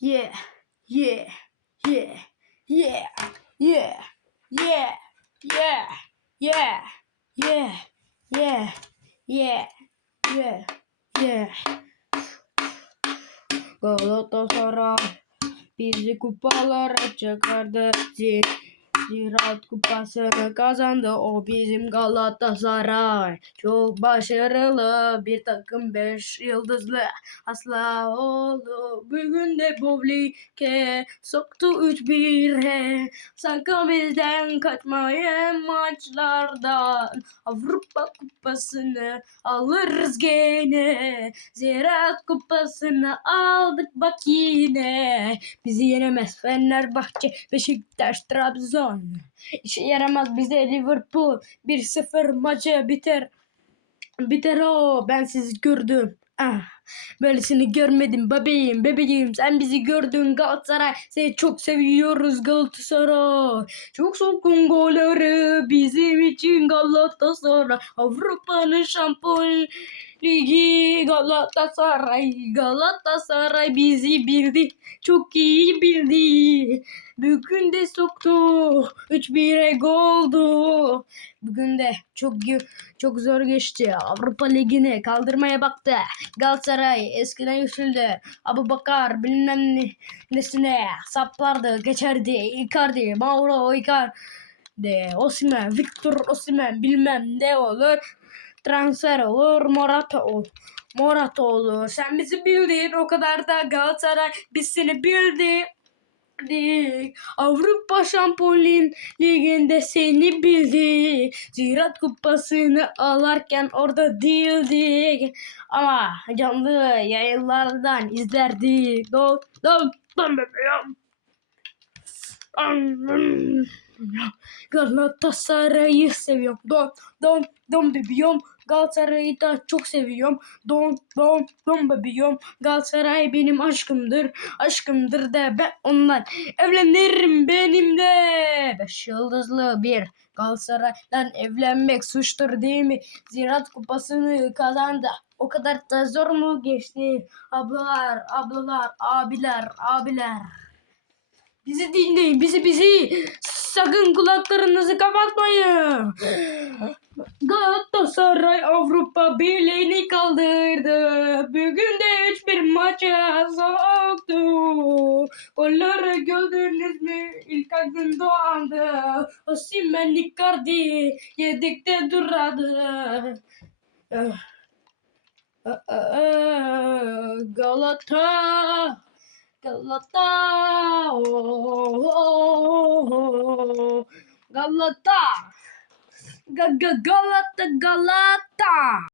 Yeah, yeah, yeah, yeah, yeah, yeah, yeah, yeah, yeah, yeah, yeah, yeah, yeah. Galatasaray bizi kupalara çıkardı. Ziraat kupasını kazandı o bizim Galatasaray. Çok başarılı bir takım beş yıldızlı asla oldu. Bugün de bowling'e soktu 3-1'e. Sakın bizden kaçmayın maçlardan. Avrupa kupasını alırız gene. Ziraat kupasını aldık bak yine. Bizi yenemez Fenerbahçe, Beşiktaş, Trabzon. İşe yaramaz bize Liverpool. 1-0 maçı biter. Biter o. Ben sizi gördüm. Ah, böylesini görmedim bebeğim bebeğim sen bizi gördün Galatasaray seni çok seviyoruz Galatasaray çok sokun golleri bizim için Galatasaray Avrupa'nın şampiyon ligi Galatasaray Galatasaray bizi bildi çok iyi bildi bugün de soktu 3-1'e goldu bugün de çok çok zor geçti Avrupa Ligi'ni kaldırmaya baktı Galatasaray eskiden güçlüydü. Abu Bakar bilmem ne, nesine saplardı, geçerdi. Icardi, Mauro Icardi, Osimhen, Victor Osimhen bilmem ne olur. Transfer olur, Morata olur. Morata olur. Sen bizi bildin o kadar da Galatasaray biz seni bildik. Lig. Avrupa Şampiyon Ligi'nde seni bildik. Ziraat Kupası'nı alarken orada değildik. Ama canlı yayınlardan izlerdik. Don, don, don bebeğim. Galatasaray'ı seviyorum. Don, don, don bebeğim. Galatasaray'ı da çok seviyorum. Don, don, don bebeğim. Galatasaray benim aşkımdır. Aşkımdır da ben ondan evlenirim benimle. Beş yıldızlı bir Galatasaray'dan evlenmek suçtur değil mi? Ziraat kupasını kazandı. O kadar da zor mu geçti? Ablalar, ablalar, abiler, abiler. Bizi dinleyin, bizi bizi. Sakın kulaklarınızı kapatmayın. Galatasaray Avrupa Birliği'ni kaldırdı. Bugün de 3-1 maça soktu. Golleri gördünüz mü? İlk gün doğandı. Osimhen Icardi yedikte duradı. Galata. Oh, oh, oh, galata. Galata. Galata.